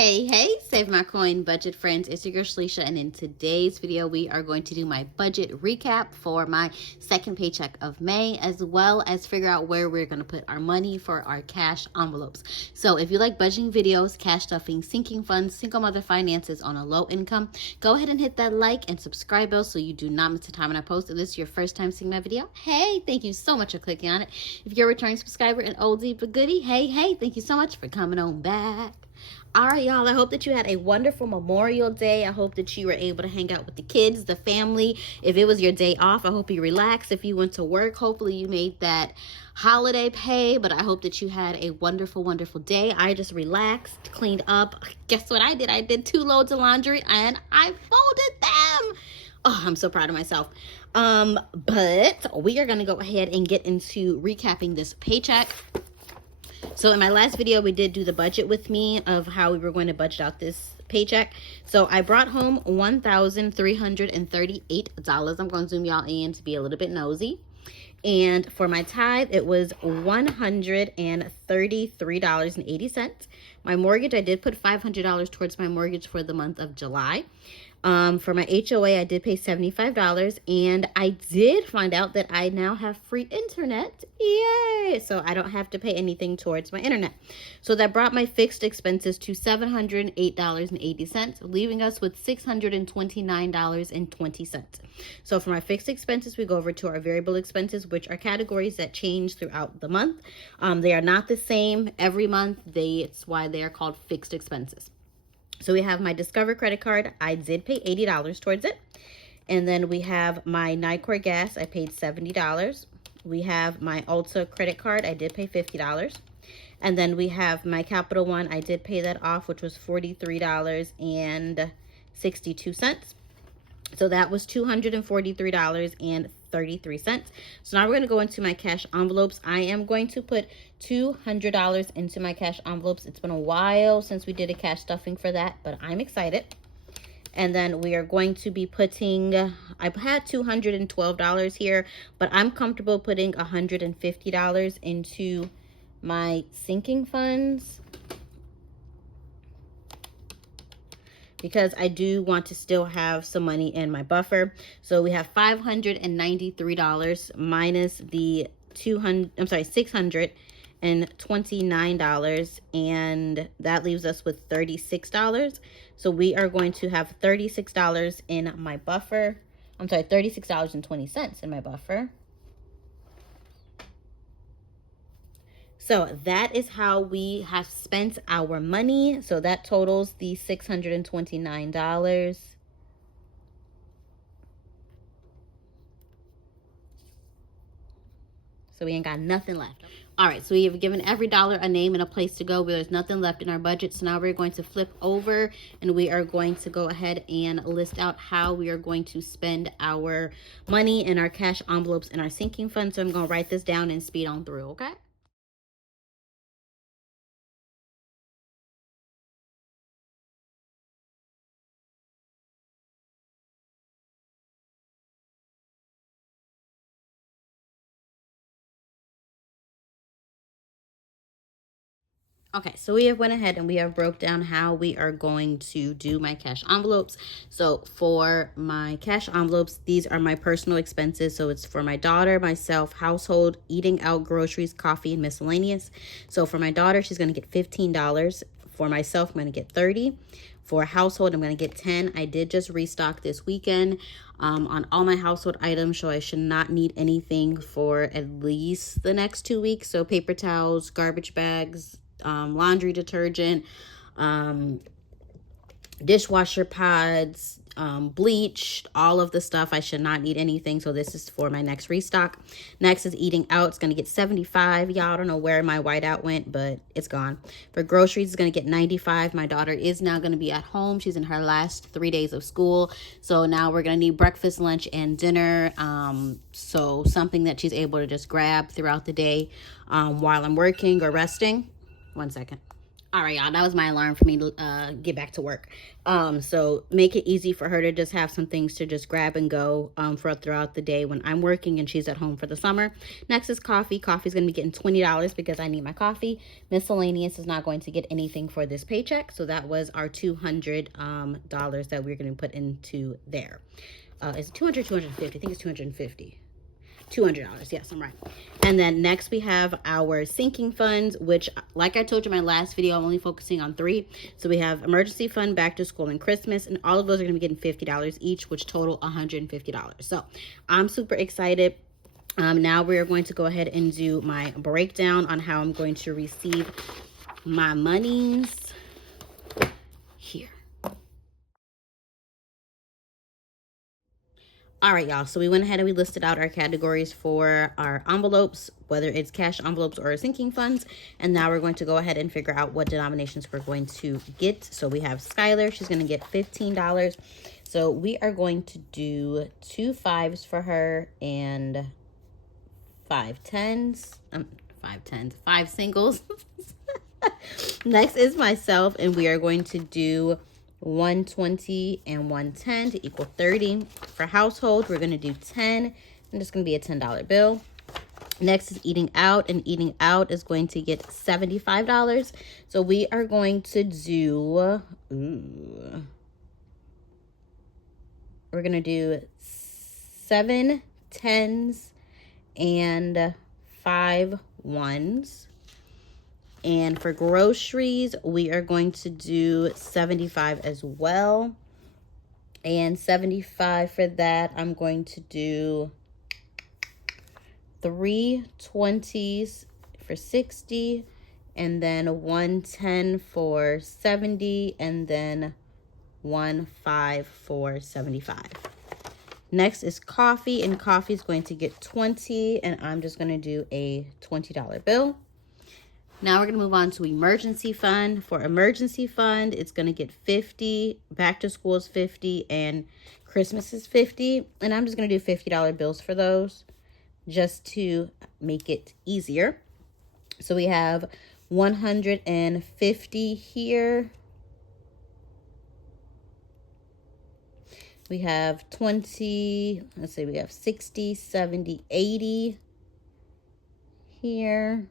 Hey, Save My Coin budget friends, it's your girl Shalisha, and in today's video we are going to do my budget recap for my second paycheck of May, as well as figure out where we're going to put our money for our cash envelopes. So if you like budgeting videos, cash stuffing, sinking funds, single mother finances on a low income, go ahead and hit that like and subscribe bell so you do not miss the time when I post. If this is your first time seeing my video, hey, thank you so much for clicking on it. If you're a returning subscriber and oldie but goodie, hey, thank you so much for coming on back. All right, y'all, I hope that you had a wonderful Memorial Day. I hope that you were able to hang out with the kids, the family. If it was your day off, I hope you relaxed. If you went to work, hopefully you made that holiday pay, but I hope that you had a wonderful, wonderful day. I just relaxed, cleaned up. Guess what I did? I did 2 loads of laundry and I folded them. Oh, I'm so proud of myself. But we are going to go ahead and get into recapping this paycheck. So in my last video, we did do the budget with me of how we were going to budget out this paycheck. So I brought home $1,338. I'm going to zoom y'all in to be a little bit nosy. And for my tithe, it was $133.80. My mortgage, I did put $500 towards my mortgage for the month of July. For my HOA, I did pay $75, and I did find out that I now have free internet. Yay! So I don't have to pay anything towards my internet. So that brought my fixed expenses to $708.80, leaving us with $629.20. So for my fixed expenses, we go over to our variable expenses, which are categories that change throughout the month. They are not the same every month. It's why they are called fixed expenses. So we have my Discover credit card. I did pay $80 towards it. And then we have my Nicor gas. I paid $70. We have my Ulta credit card. I did pay $50. And then we have my Capital One. I did pay that off, which was $43.62. So that was $243.33. So now we're going to go into my cash envelopes. I am going to put $200 into my cash envelopes. It's been a while since we did a cash stuffing for that, but I'm excited. And then we are going to be putting, I had $212 here, but I'm comfortable putting $150 into my sinking funds, because I do want to still have some money in my buffer. So we have $593 minus the $629, and that leaves us with $36. So we are going to have $36 in my buffer. $36.20 in my buffer. So that is how we have spent our money. So that totals the $629. So we ain't got nothing left. All right, so we have given every dollar a name and a place to go, but there's nothing left in our budget. So now we're going to flip over and we are going to go ahead and list out how we are going to spend our money in our cash envelopes and our sinking fund. So I'm going to write this down and speed on through, okay? Okay, so we have went ahead and we have broke down how we are going to do my cash envelopes. So for my cash envelopes, these are my personal expenses. So it's for my daughter, myself, household, eating out, groceries, coffee, and miscellaneous. So for my daughter, she's going to get $15. For myself, I'm going to get $30. For household, I'm going to get $10. I did just restock this weekend on all my household items, so I should not need anything for at least the next 2 weeks. So paper towels, garbage bags, laundry detergent, dishwasher pods, bleach, all of the stuff. I should not need anything. So this is for my next restock. Next is eating out. It's going to get $75. Y'all, I don't know where my whiteout went, but it's gone. For groceries, it's going to get $95. My daughter is now going to be at home. She's in her last 3 days of school. So now we're going to need breakfast, lunch, and dinner. So something that she's able to just grab throughout the day while I'm working or resting. 1 second. All right, y'all, that was my alarm for me to get back to work. So make it easy for her to just have some things to just grab and go for throughout the day when I'm working and she's at home for the summer. Next is coffee. Coffee's going to be getting $20 because I need my coffee. Miscellaneous is not going to get anything for this paycheck. So that was our $200 that we're going to put into there. Is it 200, 250? I think it's 250. $200. Yes, I'm right. And then next we have our sinking funds, which, like I told you in my last video, I'm only focusing on 3. So we have emergency fund, back to school, and Christmas, and all of those are going to be getting $50 each, which total $150. So I'm super excited. Now we're going to go ahead and do my breakdown on how I'm going to receive my monies here. All right, y'all, so we went ahead and we listed out our categories for our envelopes, whether it's cash envelopes or sinking funds. And now we're going to go ahead and figure out what denominations we're going to get. So we have Skylar, she's going to get $15. So we are going to do 2 5s for her and 5 10s. 5 singles. Next is myself, and we are going to do 120 and 110 to equal 30. For household, we're going to do 10, and it's going to be a $10 bill. Next is eating out, and eating out is going to get $75. So we are going to do, we're going to do 7 10s and 5 1s. And for groceries, we are going to do 75 as well. And 75 for that, I'm going to do 3 20s for 60, and then 110 for 70, and then 1 5 for 75. Next is coffee, and coffee is going to get 20, and I'm just going to do a $20 bill. Now we're going to move on to emergency fund. For emergency fund, it's going to get 50. Back to school is 50, and Christmas is 50. And I'm just going to do $50 bills for those just to make it easier. So we have 150 here. We have 20, let's say we have 60, 70, 80 here.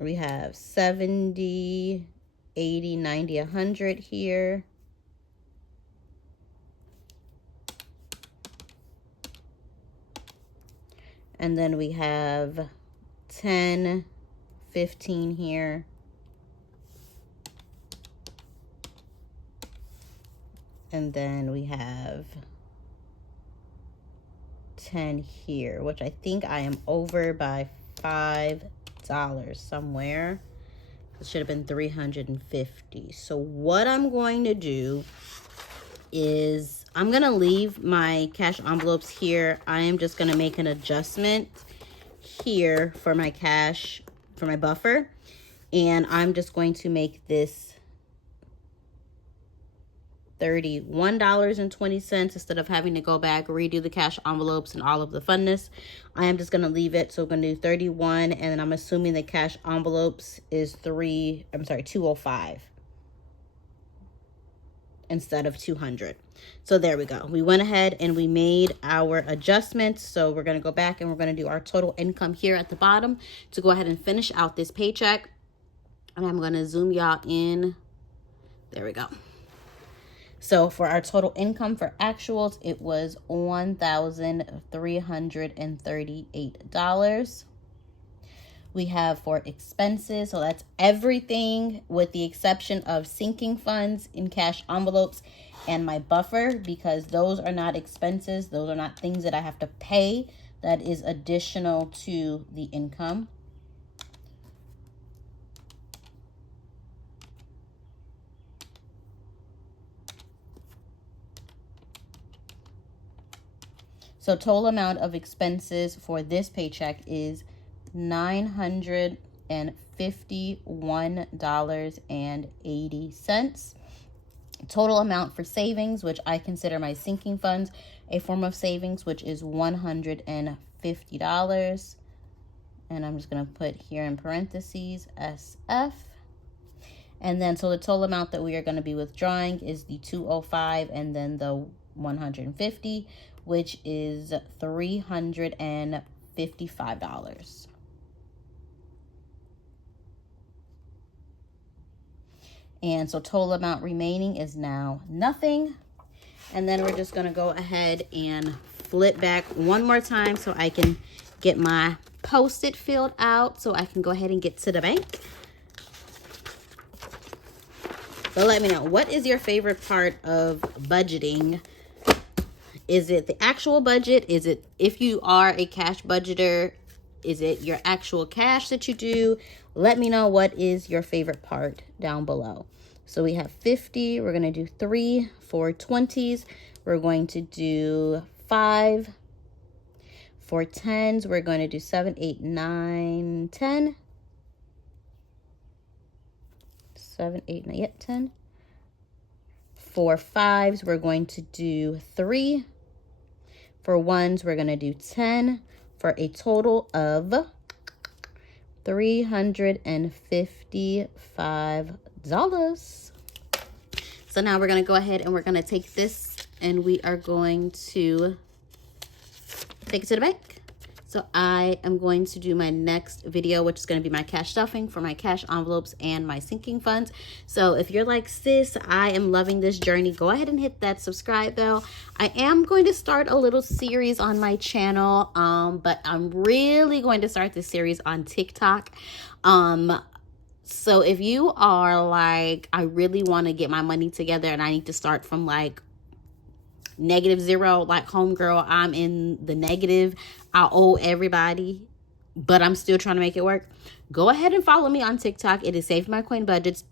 We have 70, 80, 90, 100 here. And then we have 10, 15 here. And then we have 10 here, which I think I am over by $5 somewhere. It should have been 350. So what I'm going to do is I'm going to leave my cash envelopes here. I am just going to make an adjustment here for my cash, for my buffer. And I'm just going to make this $31.20 instead of having to go back, redo the cash envelopes and all of the funness. I am just going to leave it. So we're going to do 31, and then I'm assuming the cash envelopes is 205 instead of 200. So there we go. We went ahead and we made our adjustments. So we're going to go back and we're going to do our total income here at the bottom to go ahead and finish out this paycheck. And I'm going to zoom y'all in. There we go. So for our total income for actuals, it was $1,338. We have for expenses, so that's everything with the exception of sinking funds in cash envelopes and my buffer, because those are not expenses. Those are not things that I have to pay. That is additional to the income. So total amount of expenses for this paycheck is $951.80. Total amount for savings, which I consider my sinking funds, a form of savings, which is $150. And I'm just going to put here in parentheses SF. And then, so the total amount that we are going to be withdrawing is the 205 and then the 150, which is $355. And so total amount remaining is now nothing. And then we're just going to go ahead and flip back one more time so I can get my Post-it filled out so I can go ahead and get to the bank. So let me know, what is your favorite part of budgeting? Is it the actual budget? Is it, if you are a cash budgeter, is it your actual cash that you do? Let me know what is your favorite part down below. So we have 50. We're going to do 3 for 20s. We're going to do 5 for 10s. We're going to do 7, 8, 9, 10. 7, 8, 9, 10. For 5s, we're going to do 3. For 1s, we're going to do 10 for a total of $355. So now we're going to go ahead and we're going to take this and we are going to take it to the bank. So I am going to do my next video, which is going to be my cash stuffing for my cash envelopes and my sinking funds. So if you're like, sis, I am loving this journey, go ahead and hit that subscribe bell. I am going to start a little series on my channel, but I'm really going to start this series on TikTok. So if you are like, I really want to get my money together and I need to start from like -0, like homegirl, I'm in the negative, I owe everybody, but I'm still trying to make it work, go ahead and follow me on TikTok. It is Save My Coin Budgets.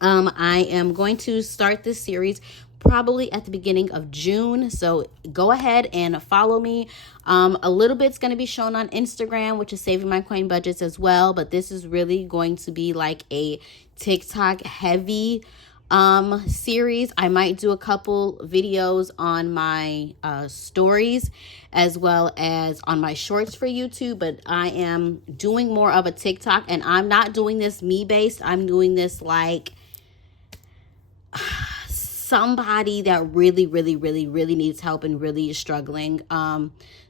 I am going to start this series probably at the beginning of June, so go ahead and follow me. A little bit's going to be shown on Instagram, which is Saving My Coin Budgets as well, but this is really going to be like a TikTok heavy series. I might do a couple videos on my stories as well as on my shorts for YouTube, but I am doing more of a TikTok, and I'm not doing this me based. I'm doing this like somebody that really needs help and really is struggling.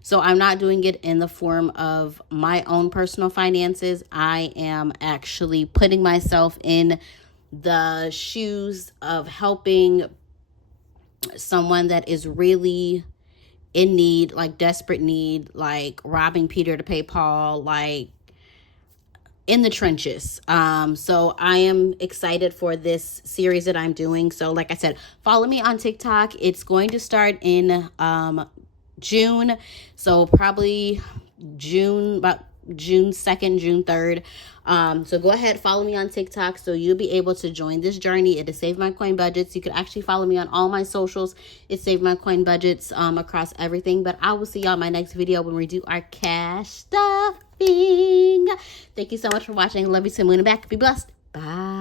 So I'm not doing it in the form of my own personal finances. I am actually putting myself in the shoes of helping someone that is really in need, like desperate need, like robbing Peter to pay Paul, like in the trenches. So I am excited for this series that I'm doing. So like I said, follow me on TikTok. It's going to start in June. So probably about June 2nd, June 3rd. So go ahead, follow me on TikTok so you'll be able to join this journey. It is Save My Coin Budgets. You can actually follow me on all my socials. It's Save My Coin Budgets across everything. But I will see y'all in my next video when we do our cash stuffing. Thank you so much for watching. Love you to the moon and back. Be blessed. Bye.